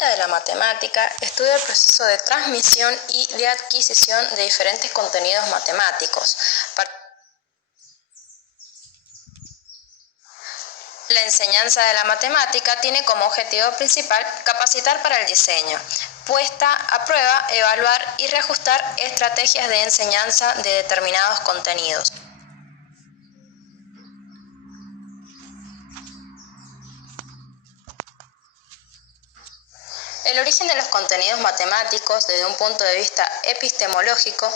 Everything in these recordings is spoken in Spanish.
didáctica de la matemática estudia el proceso de transmisión y de adquisición de diferentes contenidos matemáticos. La enseñanza de la matemática tiene como objetivo principal capacitar para el diseño, puesta a prueba, evaluar y reajustar estrategias de enseñanza de determinados contenidos. El origen de los contenidos matemáticos, desde un punto de vista epistemológico,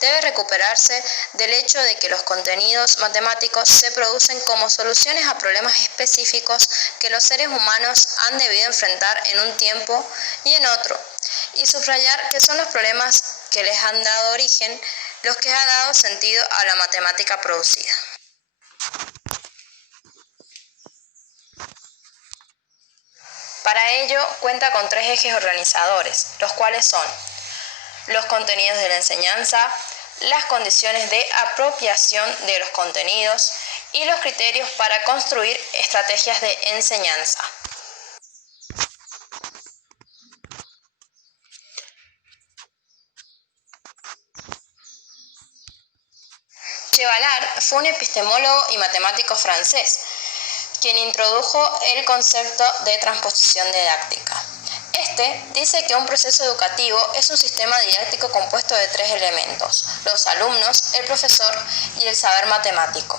debe recuperarse del hecho de que los contenidos matemáticos se producen como soluciones a problemas específicos que los seres humanos han debido enfrentar en un tiempo y en otro, y subrayar que son los problemas que les han dado origen los que han dado sentido a la matemática producida. Para ello, cuenta con 3 ejes organizadores, los cuales son los contenidos de la enseñanza, las condiciones de apropiación de los contenidos y los criterios para construir estrategias de enseñanza. Chevallard fue un epistemólogo y matemático francés, quien introdujo el concepto de transposición didáctica. Este dice que un proceso educativo es un sistema didáctico compuesto de 3 elementos: los alumnos, el profesor y el saber matemático.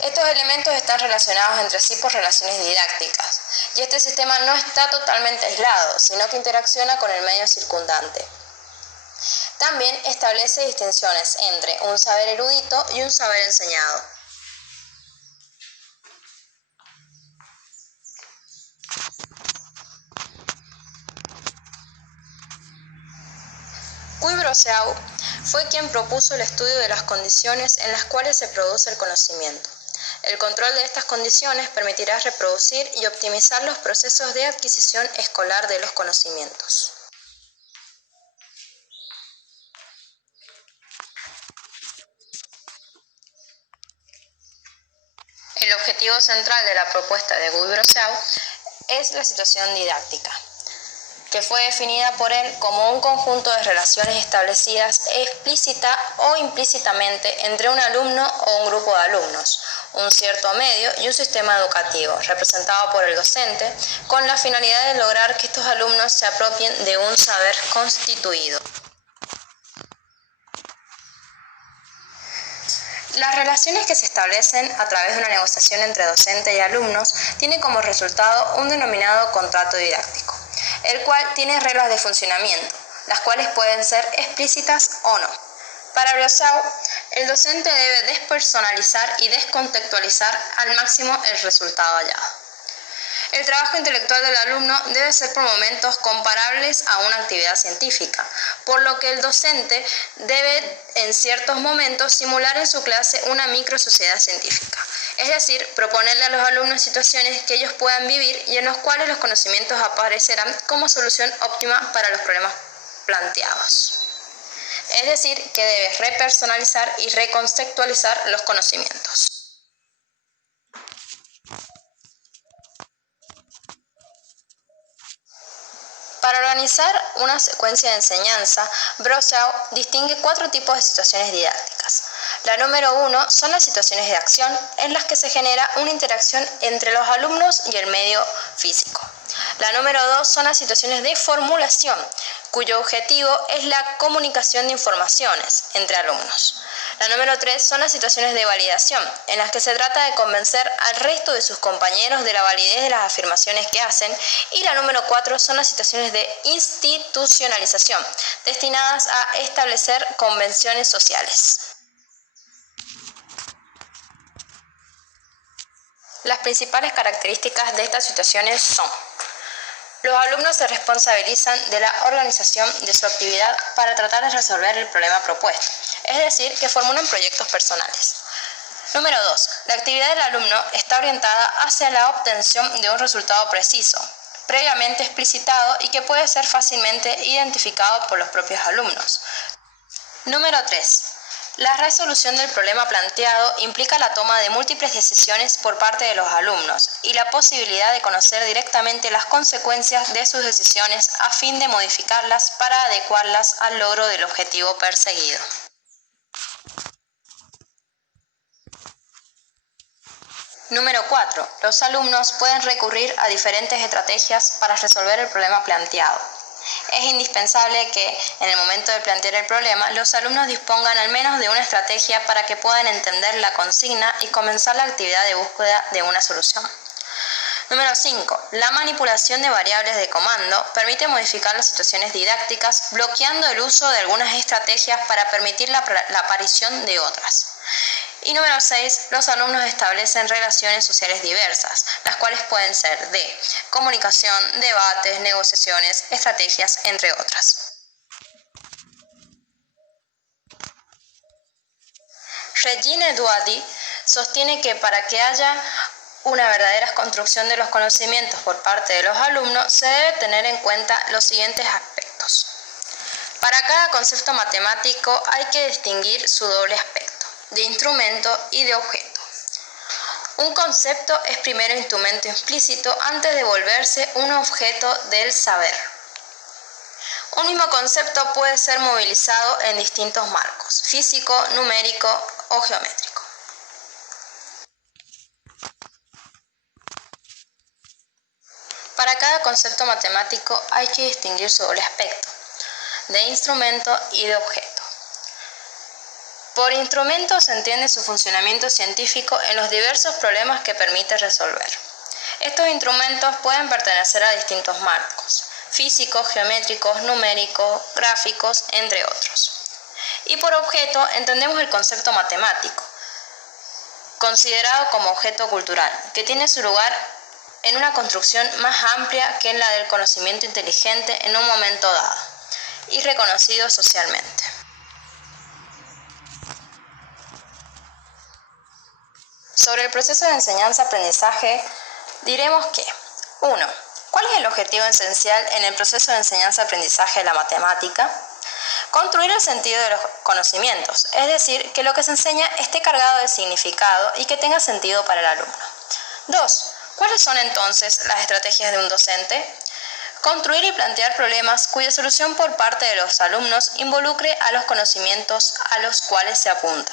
Estos elementos están relacionados entre sí por relaciones didácticas, y este sistema no está totalmente aislado, sino que interacciona con el medio circundante. También establece distinciones entre un saber erudito y un saber enseñado. Guy-Brosseau fue quien propuso el estudio de las condiciones en las cuales se produce el conocimiento. El control de estas condiciones permitirá reproducir y optimizar los procesos de adquisición escolar de los conocimientos. El objetivo central de la propuesta de Guy-Brosseau es la situación didáctica, que fue definida por él como un conjunto de relaciones establecidas explícita o implícitamente entre un alumno o un grupo de alumnos, un cierto medio y un sistema educativo, representado por el docente, con la finalidad de lograr que estos alumnos se apropien de un saber constituido. Las relaciones que se establecen a través de una negociación entre docente y alumnos tienen como resultado un denominado contrato didáctico, el cual tiene reglas de funcionamiento, las cuales pueden ser explícitas o no. Para Brosseau, el docente debe despersonalizar y descontextualizar al máximo el resultado hallado. El trabajo intelectual del alumno debe ser por momentos comparables a una actividad científica, por lo que el docente debe en ciertos momentos simular en su clase una microsociedad científica, es decir, proponerle a los alumnos situaciones que ellos puedan vivir y en los cuales los conocimientos aparecerán como solución óptima para los problemas planteados. Es decir, que debe repersonalizar y reconceptualizar los conocimientos. Para organizar una secuencia de enseñanza, Brosseau distingue 4 tipos de situaciones didácticas. La número 1 son las situaciones de acción, en las que se genera una interacción entre los alumnos y el medio físico. La número 2 son las situaciones de formulación, cuyo objetivo es la comunicación de informaciones entre alumnos. La número 3 son las situaciones de validación, en las que se trata de convencer al resto de sus compañeros de la validez de las afirmaciones que hacen. Y la número 4 son las situaciones de institucionalización, destinadas a establecer convenciones sociales. Las principales características de estas situaciones son: los alumnos se responsabilizan de la organización de su actividad para tratar de resolver el problema propuesto, es decir, que formulan proyectos personales. Número 2. La actividad del alumno está orientada hacia la obtención de un resultado preciso, previamente explicitado y que puede ser fácilmente identificado por los propios alumnos. Número 3. La resolución del problema planteado implica la toma de múltiples decisiones por parte de los alumnos y la posibilidad de conocer directamente las consecuencias de sus decisiones a fin de modificarlas para adecuarlas al logro del objetivo perseguido. Número 4. Los alumnos pueden recurrir a diferentes estrategias para resolver el problema planteado. Es indispensable que, en el momento de plantear el problema, los alumnos dispongan al menos de una estrategia para que puedan entender la consigna y comenzar la actividad de búsqueda de una solución. Número 5. La manipulación de variables de comando permite modificar las situaciones didácticas, bloqueando el uso de algunas estrategias para permitir la aparición de otras. Y número 6, los alumnos establecen relaciones sociales diversas, las cuales pueden ser de comunicación, debates, negociaciones, estrategias, entre otras. Regine Douady sostiene que para que haya una verdadera construcción de los conocimientos por parte de los alumnos, se debe tener en cuenta los siguientes aspectos. Para cada concepto matemático hay que distinguir su doble aspecto, de instrumento y de objeto. Un concepto es primero instrumento implícito antes de volverse un objeto del saber. Un mismo concepto puede ser movilizado en distintos marcos, físico, numérico o geométrico. Para cada concepto matemático hay que distinguir su doble aspecto, de instrumento y de objeto. Por instrumento se entiende su funcionamiento científico en los diversos problemas que permite resolver. Estos instrumentos pueden pertenecer a distintos marcos, físicos, geométricos, numéricos, gráficos, entre otros. Y por objeto entendemos el concepto matemático, considerado como objeto cultural, que tiene su lugar en una construcción más amplia que en la del conocimiento inteligente en un momento dado, y reconocido socialmente. Sobre el proceso de enseñanza-aprendizaje, diremos que 1. ¿Cuál es el objetivo esencial en el proceso de enseñanza-aprendizaje de la matemática? Construir el sentido de los conocimientos, es decir, que lo que se enseña esté cargado de significado y que tenga sentido para el alumno. 2. ¿Cuáles son entonces las estrategias de un docente? Construir y plantear problemas cuya solución por parte de los alumnos involucre a los conocimientos a los cuales se apunta.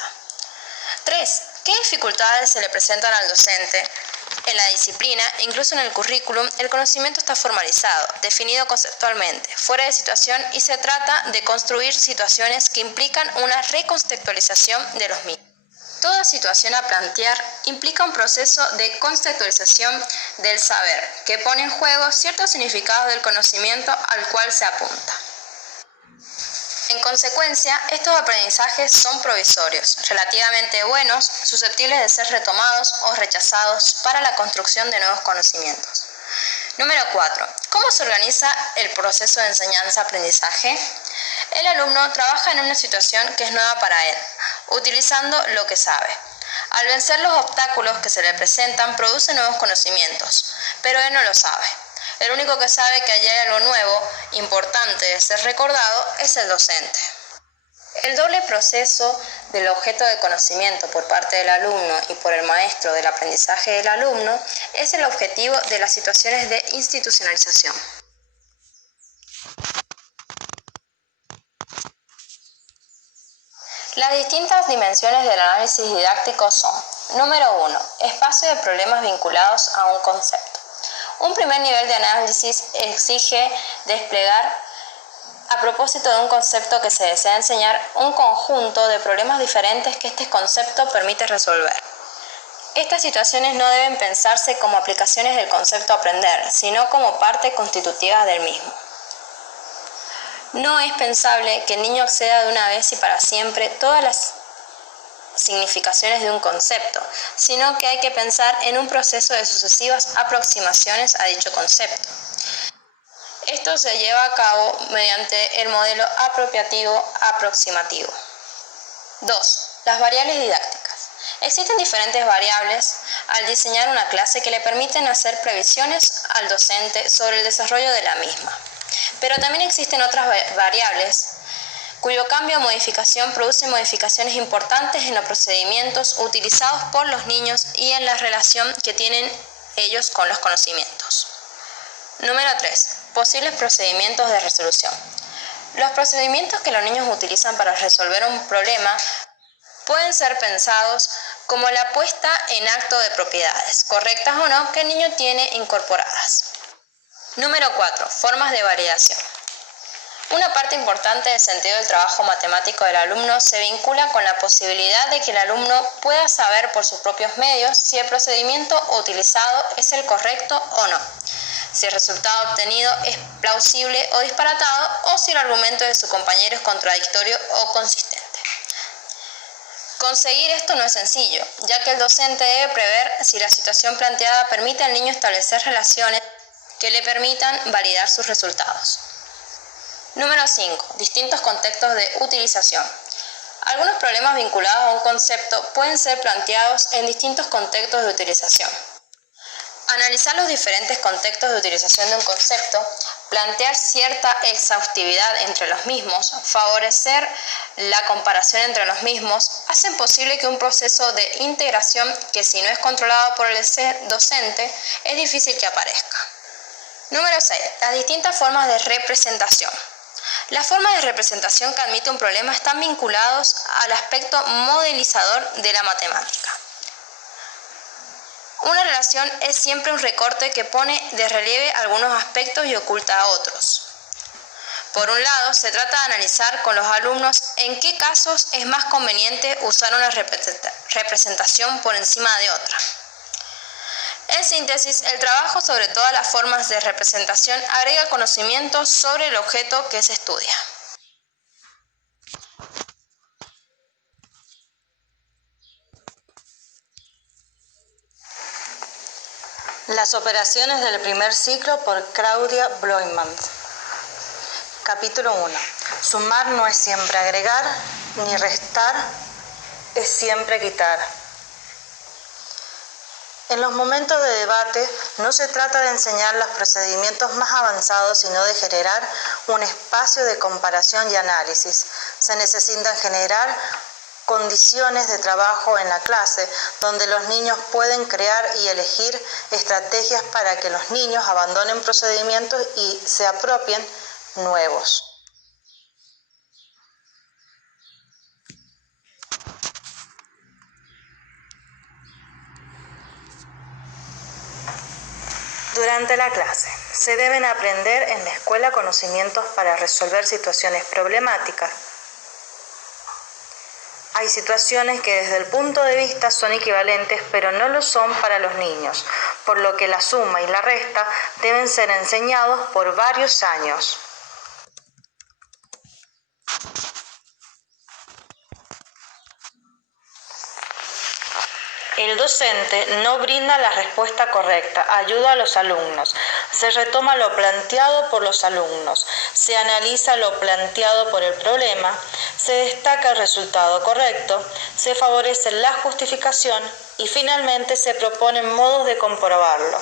3. ¿Qué dificultades se le presentan al docente? En la disciplina, incluso en el currículum, el conocimiento está formalizado, definido conceptualmente, fuera de situación y se trata de construir situaciones que implican una recontextualización de los mismos. Toda situación a plantear implica un proceso de contextualización del saber, que pone en juego ciertos significados del conocimiento al cual se apunta. En consecuencia, estos aprendizajes son provisorios, relativamente buenos, susceptibles de ser retomados o rechazados para la construcción de nuevos conocimientos. Número 4. ¿Cómo se organiza el proceso de enseñanza-aprendizaje? El alumno trabaja en una situación que es nueva para él, utilizando lo que sabe. Al vencer los obstáculos que se le presentan, produce nuevos conocimientos, pero él no lo sabe. El único que sabe que allí hay algo nuevo, importante de ser recordado, es el docente. El doble proceso del objeto de conocimiento por parte del alumno y por el maestro del aprendizaje del alumno es el objetivo de las situaciones de institucionalización. Las distintas dimensiones del análisis didáctico son: número 1. Espacio de problemas vinculados a un concepto. Un primer nivel de análisis exige desplegar, a propósito de un concepto que se desea enseñar, un conjunto de problemas diferentes que este concepto permite resolver. Estas situaciones no deben pensarse como aplicaciones del concepto a aprender, sino como parte constitutiva del mismo. No es pensable que el niño acceda de una vez y para siempre todas las significaciones de un concepto, sino que hay que pensar en un proceso de sucesivas aproximaciones a dicho concepto. Esto se lleva a cabo mediante el modelo apropiativo aproximativo. 2. Las variables didácticas. Existen diferentes variables al diseñar una clase que le permiten hacer previsiones al docente sobre el desarrollo de la misma. Pero también existen otras variables cuyo cambio o modificación produce modificaciones importantes en los procedimientos utilizados por los niños y en la relación que tienen ellos con los conocimientos. Número 3. Posibles procedimientos de resolución. Los procedimientos que los niños utilizan para resolver un problema pueden ser pensados como la puesta en acto de propiedades, correctas o no, que el niño tiene incorporadas. Número 4. Formas de validación. Una parte importante del sentido del trabajo matemático del alumno se vincula con la posibilidad de que el alumno pueda saber por sus propios medios si el procedimiento utilizado es el correcto o no, si el resultado obtenido es plausible o disparatado, o si el argumento de su compañero es contradictorio o consistente. Conseguir esto no es sencillo, ya que el docente debe prever si la situación planteada permite al niño establecer relaciones que le permitan validar sus resultados. Número 5. Distintos contextos de utilización. Algunos problemas vinculados a un concepto pueden ser planteados en distintos contextos de utilización. Analizar los diferentes contextos de utilización de un concepto, plantear cierta exhaustividad entre los mismos, favorecer la comparación entre los mismos, hacen posible que un proceso de integración que, si no es controlado por el docente, es difícil que aparezca. Número 6. Las distintas formas de representación. Las formas de representación que admite un problema están vinculados al aspecto modelizador de la matemática. Una relación es siempre un recorte que pone de relieve algunos aspectos y oculta otros. Por un lado, se trata de analizar con los alumnos en qué casos es más conveniente usar una representación por encima de otra. En síntesis, el trabajo sobre todas las formas de representación agrega conocimientos sobre el objeto que se estudia. Las operaciones del primer ciclo por Claudia Bloyman. Capítulo 1. Sumar no es siempre agregar, ni restar es siempre quitar. En los momentos de debate no se trata de enseñar los procedimientos más avanzados, sino de generar un espacio de comparación y análisis. Se necesitan generar condiciones de trabajo en la clase donde los niños pueden crear y elegir estrategias para que los niños abandonen procedimientos y se apropien nuevos. Durante la clase, se deben aprender en la escuela conocimientos para resolver situaciones problemáticas. Hay situaciones que desde el punto de vista son equivalentes, pero no lo son para los niños, por lo que la suma y la resta deben ser enseñados por varios años. El docente no brinda la respuesta correcta, ayuda a los alumnos, se retoma lo planteado por los alumnos, se analiza lo planteado por el problema, se destaca el resultado correcto, se favorece la justificación y finalmente se proponen modos de comprobarlo.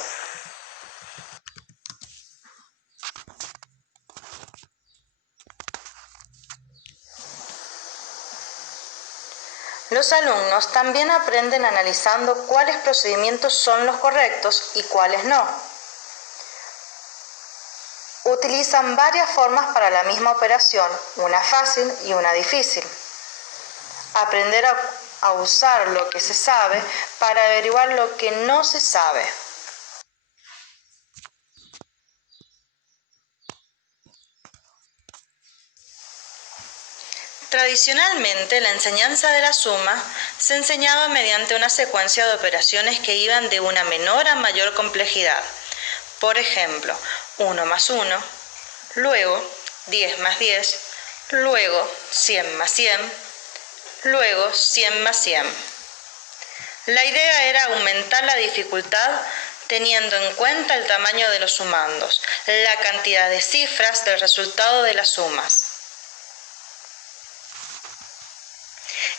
Los alumnos también aprenden analizando cuáles procedimientos son los correctos y cuáles no. Utilizan varias formas para la misma operación, una fácil y una difícil. Aprender a usar lo que se sabe para averiguar lo que no se sabe. Tradicionalmente, la enseñanza de la suma se enseñaba mediante una secuencia de operaciones que iban de una menor a mayor complejidad. Por ejemplo, 1 más 1, luego 10 más 10, luego 100 más 100, luego 100 más 100. La idea era aumentar la dificultad teniendo en cuenta el tamaño de los sumandos, la cantidad de cifras del resultado de las sumas.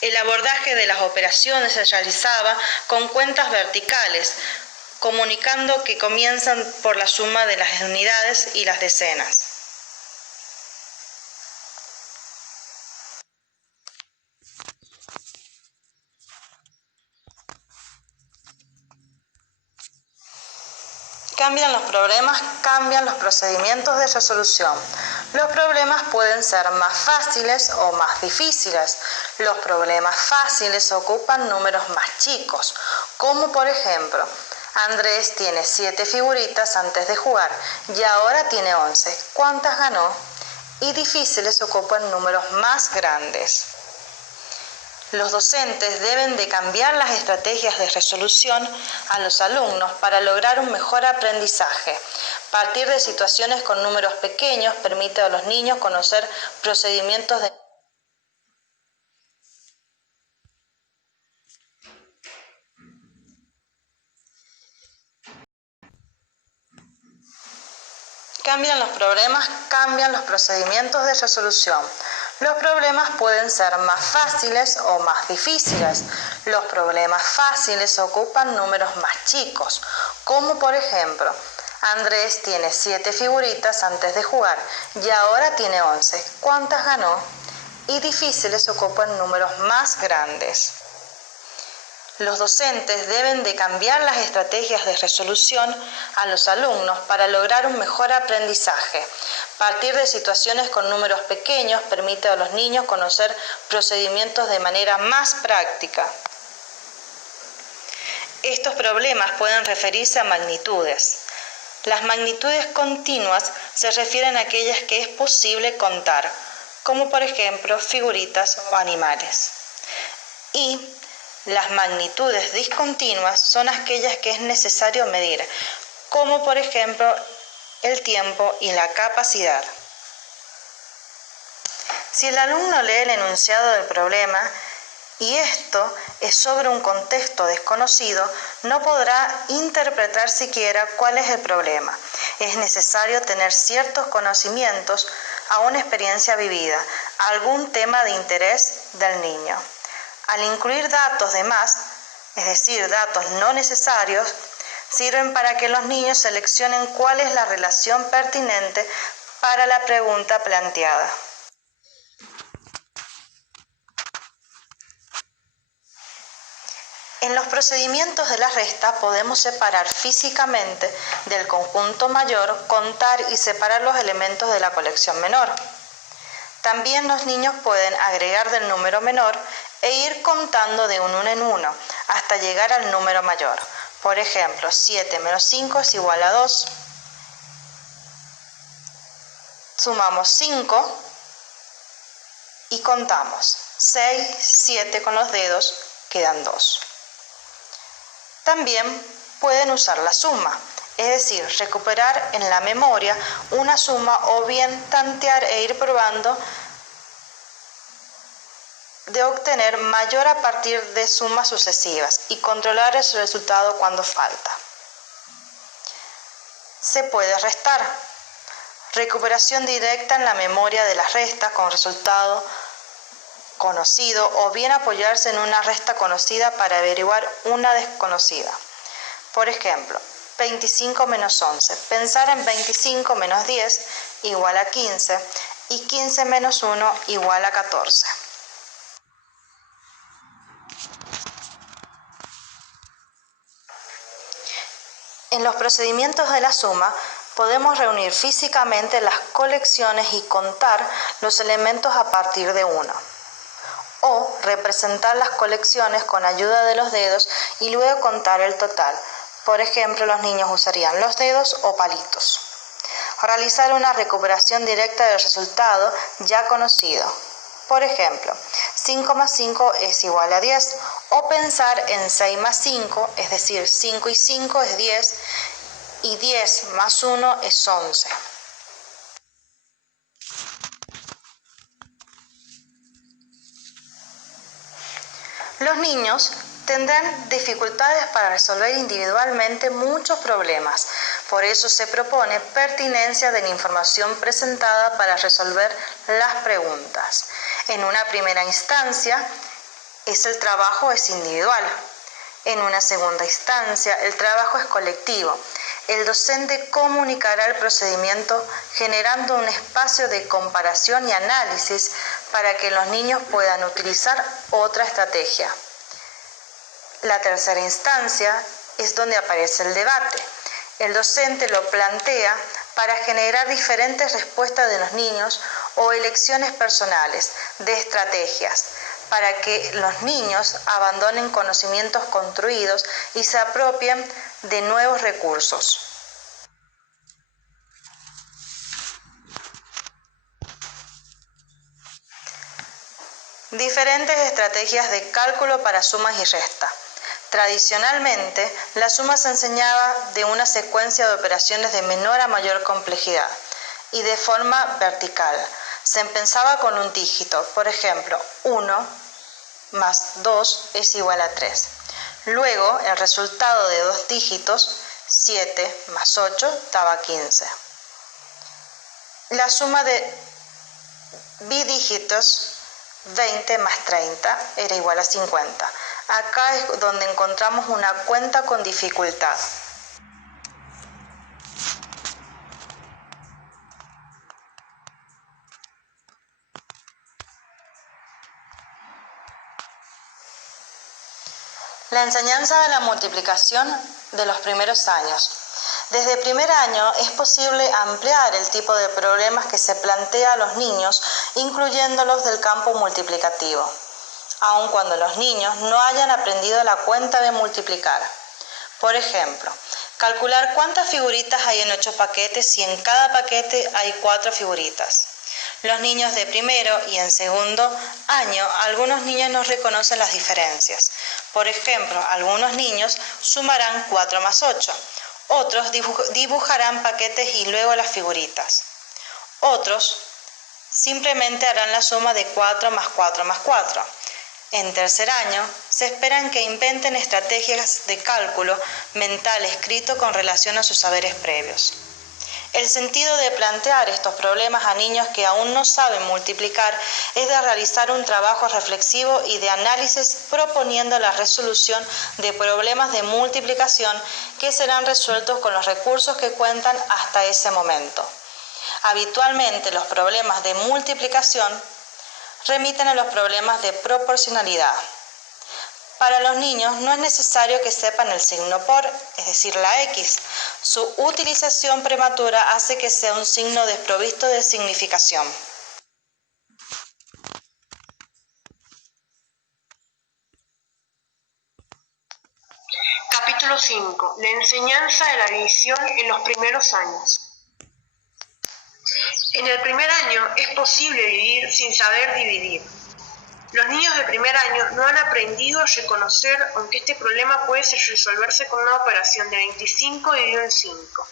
El abordaje de las operaciones se realizaba con cuentas verticales, comunicando que comienzan por la suma de las unidades y las decenas. Cambian los problemas, cambian los procedimientos de resolución. Los problemas pueden ser más fáciles o más difíciles. Los problemas fáciles ocupan números más chicos, como por ejemplo, Andrés tiene 7 figuritas antes de jugar y ahora tiene 11. ¿Cuántas ganó? Y difíciles ocupan números más grandes. Los docentes deben de cambiar las estrategias de resolución a los alumnos para lograr un mejor aprendizaje. Partir de situaciones con números pequeños permite a los niños conocer procedimientos de Cambian los problemas, cambian los procedimientos de resolución. Los problemas pueden ser más fáciles o más difíciles. Los problemas fáciles ocupan números más chicos, como por ejemplo, Andrés tiene 7 figuritas antes de jugar y ahora tiene 11. ¿Cuántas ganó? Y difíciles ocupan números más grandes. Los docentes deben de cambiar las estrategias de resolución a los alumnos para lograr un mejor aprendizaje. Partir de situaciones con números pequeños permite a los niños conocer procedimientos de manera más práctica. Estos problemas pueden referirse a magnitudes. Las magnitudes continuas se refieren a aquellas que es posible contar, como por ejemplo figuritas o animales. Y las magnitudes discontinuas son aquellas que es necesario medir, como por ejemplo el tiempo y la capacidad. Si el alumno lee el enunciado del problema y esto es sobre un contexto desconocido, no podrá interpretar siquiera cuál es el problema. Es necesario tener ciertos conocimientos a una experiencia vivida, a algún tema de interés del niño. Al incluir datos de más, es decir, datos no necesarios, sirven para que los niños seleccionen cuál es la relación pertinente para la pregunta planteada. En los procedimientos de la resta podemos separar físicamente del conjunto mayor, contar y separar los elementos de la colección menor. También los niños pueden agregar del número menor e ir contando de uno en uno hasta llegar al número mayor. Por ejemplo, 7 menos 5 es igual a 2. Sumamos 5 y contamos. 6, 7 con los dedos, quedan 2. También pueden usar la suma, es decir, recuperar en la memoria una suma o bien tantear e ir probando de obtener mayor a partir de sumas sucesivas y controlar el resultado cuando falta. Se puede restar. Recuperación directa en la memoria de las restas con resultado conocido o bien apoyarse en una resta conocida para averiguar una desconocida. Por ejemplo, 25 menos 11. Pensar en 25 menos 10 igual a 15 y 15 menos 1 igual a 14. En los procedimientos de la suma, podemos reunir físicamente las colecciones y contar los elementos a partir de 1. O representar las colecciones con ayuda de los dedos y luego contar el total. Por ejemplo, los niños usarían los dedos o palitos. Realizar una recuperación directa del resultado ya conocido. Por ejemplo, 5 más 5 es igual a 10. O pensar en 6 más 5, es decir, 5 y 5 es 10 y 10 más 1 es 11. Los niños tendrán dificultades para resolver individualmente muchos problemas. Por eso se propone pertinencia de la información presentada para resolver las preguntas. En una primera instancia, el trabajo es individual. En una segunda instancia, el trabajo es colectivo. El docente comunicará el procedimiento generando un espacio de comparación y análisis para que los niños puedan utilizar otra estrategia. La tercera instancia es donde aparece el debate. El docente lo plantea para generar diferentes respuestas de los niños o elecciones personales de estrategias para que los niños abandonen conocimientos construidos y se apropien de nuevos recursos. Diferentes estrategias de cálculo para sumas y restas. Tradicionalmente, la suma se enseñaba de una secuencia de operaciones de menor a mayor complejidad y de forma vertical. Se empezaba con un dígito, por ejemplo, 1 más 2 es igual a 3. Luego, el resultado de 2 dígitos, 7 más 8, daba 15. La suma de bidígitos, 20 más 30, era igual a 50. Acá es donde encontramos una cuenta con dificultad. La enseñanza de la multiplicación de los primeros años. Desde primer año es posible ampliar el tipo de problemas que se plantea a los niños, incluyéndolos del campo multiplicativo, aun cuando los niños no hayan aprendido la cuenta de multiplicar. Por ejemplo, calcular cuántas figuritas hay en 8 paquetes si en cada paquete hay 4 figuritas. Los niños de primero y en segundo año, algunos niños no reconocen las diferencias. Por ejemplo, algunos niños sumarán 4 más 8. Otros dibujarán paquetes y luego las figuritas. Otros simplemente harán la suma de 4 más 4 más 4. En tercer año, se esperan que inventen estrategias de cálculo mental escrito con relación a sus saberes previos. El sentido de plantear estos problemas a niños que aún no saben multiplicar es de realizar un trabajo reflexivo y de análisis proponiendo la resolución de problemas de multiplicación que serán resueltos con los recursos que cuentan hasta ese momento. Habitualmente los problemas de multiplicación remiten a los problemas de proporcionalidad. Para los niños no es necesario que sepan el signo por, es decir, la X. Su utilización prematura hace que sea un signo desprovisto de significación. Capítulo 5. La enseñanza de la división en los primeros años. En el primer año es posible dividir sin saber dividir. Los niños de primer año no han aprendido a reconocer, aunque este problema puede resolverse con una operación de 25 dividido en 5.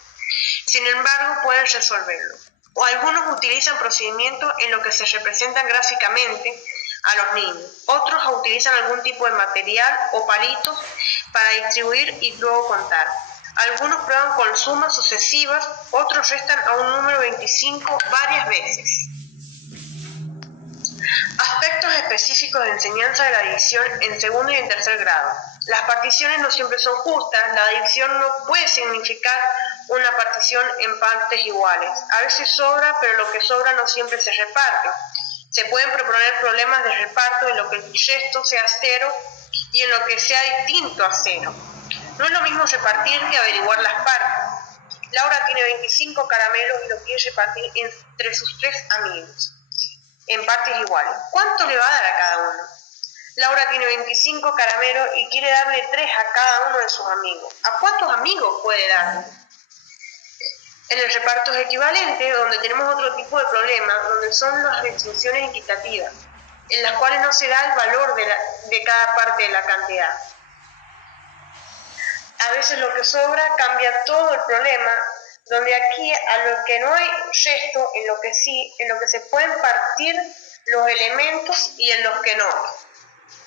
Sin embargo, pueden resolverlo. O algunos utilizan procedimientos en los que se representan gráficamente a los niños. Otros utilizan algún tipo de material o palitos para distribuir y luego contar. Algunos prueban con sumas sucesivas, otros restan a un número 25 varias veces. Aspectos específicos de enseñanza de la división en segundo y en tercer grado. Las particiones no siempre son justas, la división no puede significar una partición en partes iguales. A veces sobra, pero lo que sobra no siempre se reparte. Se pueden proponer problemas de reparto en lo que el resto sea 0 y en lo que sea distinto a 0. No es lo mismo repartir que averiguar las partes. Laura tiene 25 caramelos y lo quiere repartir entre sus 3 amigos, en partes iguales. ¿Cuánto le va a dar a cada uno? Laura tiene 25 caramelos y quiere darle 3 a cada uno de sus amigos. ¿A cuántos amigos puede darle? En el reparto es equivalente, donde tenemos otro tipo de problema, donde son las distribuciones equitativas, en las cuales no se da el valor de cada parte de la cantidad. A veces lo que sobra cambia todo el problema, donde aquí a lo que no hay resto, en lo que sí, en lo que se pueden partir los elementos y en los que no.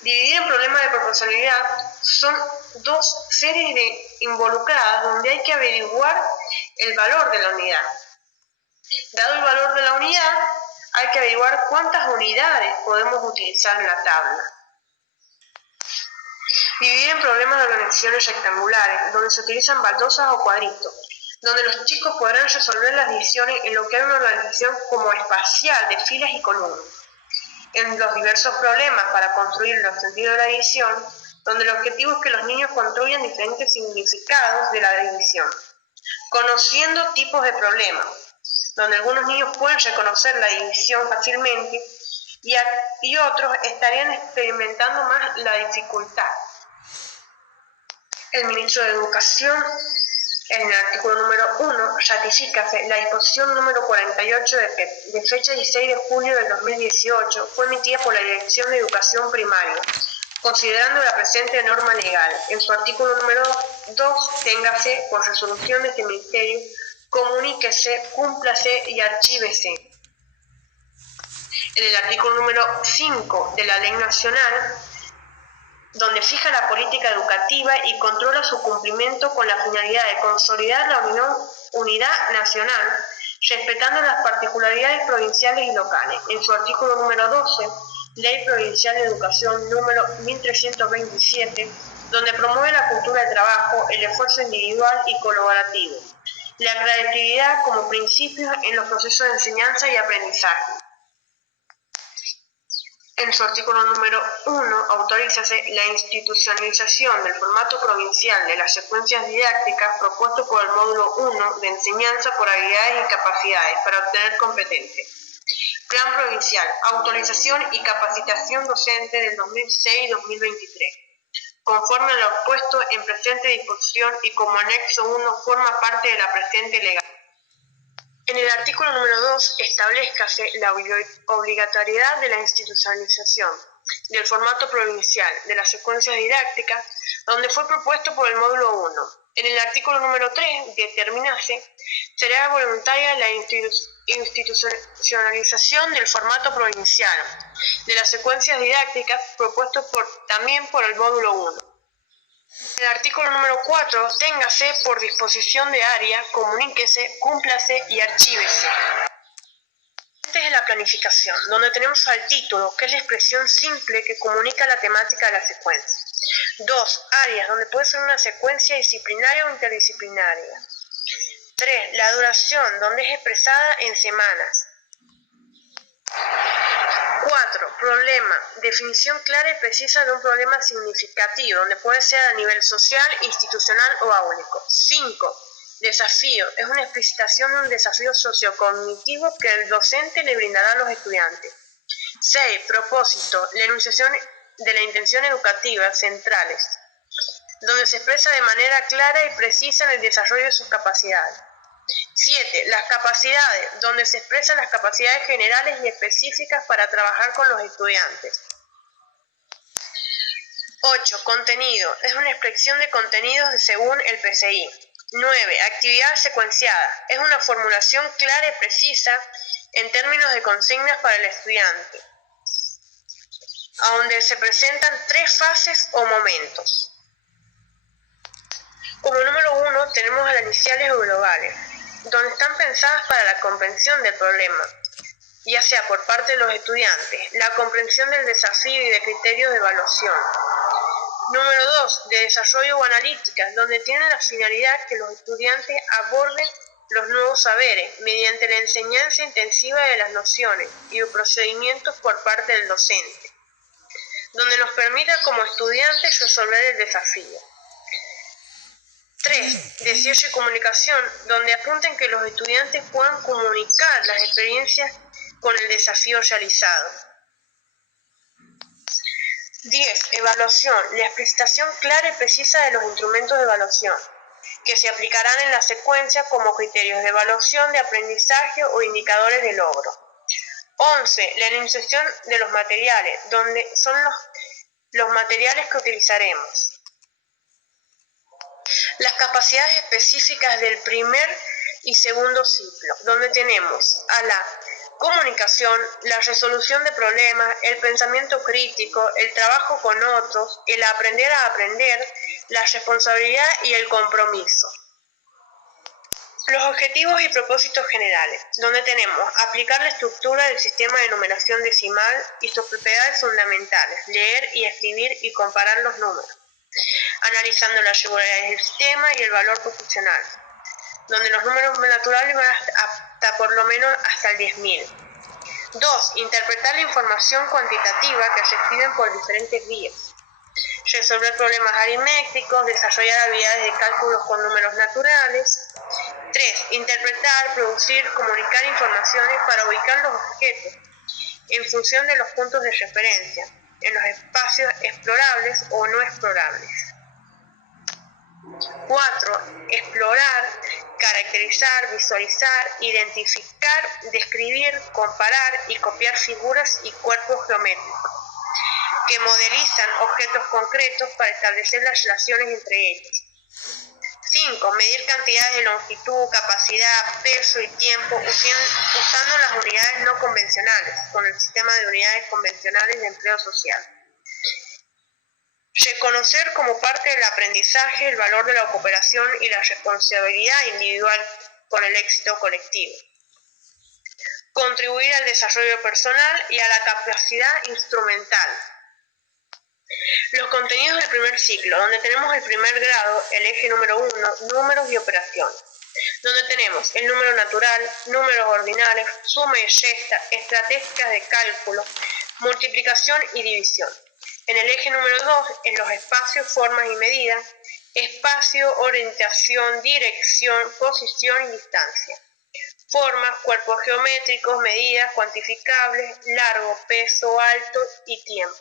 Dividir en problemas de proporcionalidad son 2 series involucradas donde hay que averiguar el valor de la unidad. Dado el valor de la unidad, hay que averiguar cuántas unidades podemos utilizar en la tabla. Dividir en problemas de organizaciones rectangulares, donde se utilizan baldosas o cuadritos, donde los chicos podrán resolver las divisiones en lo que hay una organización como espacial de filas y columnas. En los diversos problemas para construir los sentidos de la división, donde el objetivo es que los niños construyan diferentes significados de la división. conociendo tipos de problemas, donde algunos niños pueden reconocer la división fácilmente y otros estarían experimentando más la dificultad. El ministro de Educación, en el artículo número 1, ratifica la disposición número 48 de fecha 16 de julio del 2018, fue emitida por la Dirección de Educación Primaria, considerando la presente norma legal. En su artículo número 2, téngase por resolución de este ministerio, comuníquese, cúmplase y archívese. En el artículo número 5 de la Ley Nacional, donde fija la política educativa y controla su cumplimiento con la finalidad de consolidar la unidad nacional, respetando las particularidades provinciales y locales. En su artículo número 12, Ley Provincial de Educación número 1327, donde promueve la cultura de trabajo, el esfuerzo individual y colaborativo, la creatividad como principio en los procesos de enseñanza y aprendizaje. En su artículo número 1, autorízase la institucionalización del formato provincial de las secuencias didácticas propuesto por el módulo 1 de enseñanza por habilidades y capacidades para obtener competencias. Plan provincial, autorización y capacitación docente del 2006-2023. Conforme a lo expuesto en presente disposición y como anexo 1 forma parte de la presente legal. En el artículo número 2 establezcase la obligatoriedad de la institucionalización del formato provincial de las secuencias didácticas, donde fue propuesto por el módulo 1. En el artículo número 3 determinase será voluntaria la institucionalización del formato provincial de las secuencias didácticas propuesto también por el módulo 1. El artículo número 4, téngase por disposición de área, comuníquese, cúmplase y archívese. Esta es la planificación, donde tenemos al título, que es la expresión simple que comunica la temática de la secuencia. 2. Áreas, donde puede ser una secuencia disciplinaria o interdisciplinaria. 3. La duración, donde es expresada en semanas. 4. Problema. Definición clara y precisa de un problema significativo, donde puede ser a nivel social, institucional o áulico. 5. Desafío. Es una explicitación de un desafío sociocognitivo que el docente le brindará a los estudiantes. 6. Propósito. La enunciación de la intención educativa centrales, donde se expresa de manera clara y precisa en el desarrollo de sus capacidades. 7. Las capacidades, donde se expresan las capacidades generales y específicas para trabajar con los estudiantes. 8. Contenido. Es una expresión de contenidos según el PCI. 9. Actividad secuenciada. Es una formulación clara y precisa en términos de consignas para el estudiante, donde se presentan 3 fases o momentos. Como número 1 tenemos a las iniciales o globales, donde están pensadas para la comprensión del problema, ya sea por parte de los estudiantes, la comprensión del desafío y de criterios de evaluación. Número 2, de desarrollo o analíticas, donde tienen la finalidad que los estudiantes aborden los nuevos saberes mediante la enseñanza intensiva de las nociones y los procedimientos por parte del docente, donde nos permita como estudiantes resolver el desafío. 3. De cierre y comunicación, donde apunten que los estudiantes puedan comunicar las experiencias con el desafío realizado. 10. Evaluación, la explicitación clara y precisa de los instrumentos de evaluación, que se aplicarán en la secuencia como criterios de evaluación de aprendizaje o indicadores de logro. 11. La enunciación de los materiales, donde son los materiales que utilizaremos. Las capacidades específicas del primer y segundo ciclo, donde tenemos a la comunicación, la resolución de problemas, el pensamiento crítico, el trabajo con otros, el aprender a aprender, la responsabilidad y el compromiso. Los objetivos y propósitos generales, donde tenemos aplicar la estructura del sistema de numeración decimal y sus propiedades fundamentales, leer y escribir y comparar los números, analizando la regularidad del sistema y el valor proporcional, donde los números naturales van hasta por lo menos hasta el 10.000. 2. Interpretar la información cuantitativa que se escriben por diferentes vías. Resolver problemas aritméticos, desarrollar habilidades de cálculos con números naturales, 3. Interpretar, producir, comunicar informaciones para ubicar los objetos en función de los puntos de referencia, en los espacios explorables o no explorables. 4. Explorar, caracterizar, visualizar, identificar, describir, comparar y copiar figuras y cuerpos geométricos que modelizan objetos concretos para establecer las relaciones entre ellos. 5. Medir cantidades de longitud, capacidad, peso y tiempo usando las unidades no convencionales, con el sistema de unidades convencionales de empleo social. Reconocer como parte del aprendizaje el valor de la cooperación y la responsabilidad individual con el éxito colectivo. Contribuir al desarrollo personal y a la capacidad instrumental. Los contenidos del primer ciclo, donde tenemos el primer grado, el eje número 1, números y operaciones, donde tenemos el número natural, números ordinales, suma y resta, estratégicas de cálculo, multiplicación y división. En el eje número 2, en los espacios, formas y medidas, espacio, orientación, dirección, posición y distancia. Formas, cuerpos geométricos, medidas, cuantificables, largo, peso, alto y tiempo.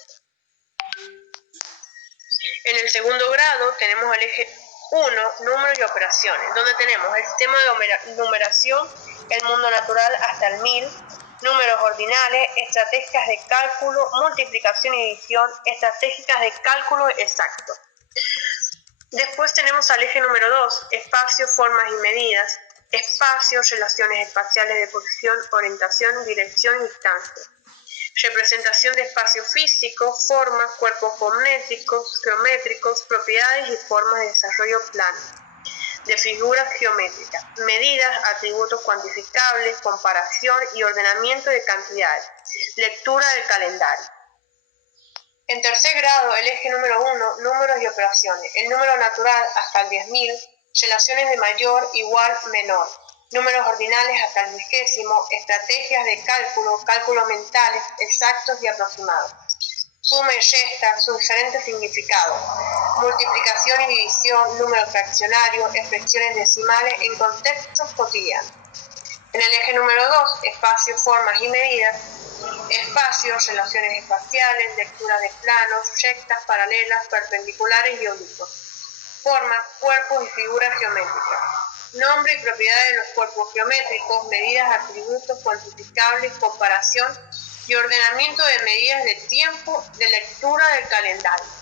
En el segundo grado tenemos el eje 1, números y operaciones, donde tenemos el sistema de numeración, el mundo natural hasta el 1000, números ordinales, estratégicas de cálculo, multiplicación y división, estratégicas de cálculo exacto. Después tenemos al eje número 2, espacio, formas y medidas, espacios, relaciones espaciales de posición, orientación, dirección y distancia. Representación de espacio físico, formas, cuerpos geométricos, propiedades y formas de desarrollo plano, de figuras geométricas, medidas, atributos cuantificables, comparación y ordenamiento de cantidades, lectura del calendario. En tercer grado, el eje número 1, números y operaciones, el número natural hasta el 10.000, relaciones de mayor, igual, menor. Números ordinales hasta el 10.000, estrategias de cálculo, cálculos mentales, exactos y aproximados. Suma y resta, sus diferentes significados. Multiplicación y división, números fraccionarios, expresiones decimales en contextos cotidianos. En el eje número 2, espacios, formas y medidas. Espacios, relaciones espaciales, lectura de planos, rectas, paralelas, perpendiculares y oblicuos. Formas, cuerpos y figuras geométricas. Nombre y propiedades de los cuerpos geométricos, medidas, atributos cuantificables, comparación y ordenamiento de medidas de tiempo de lectura del calendario.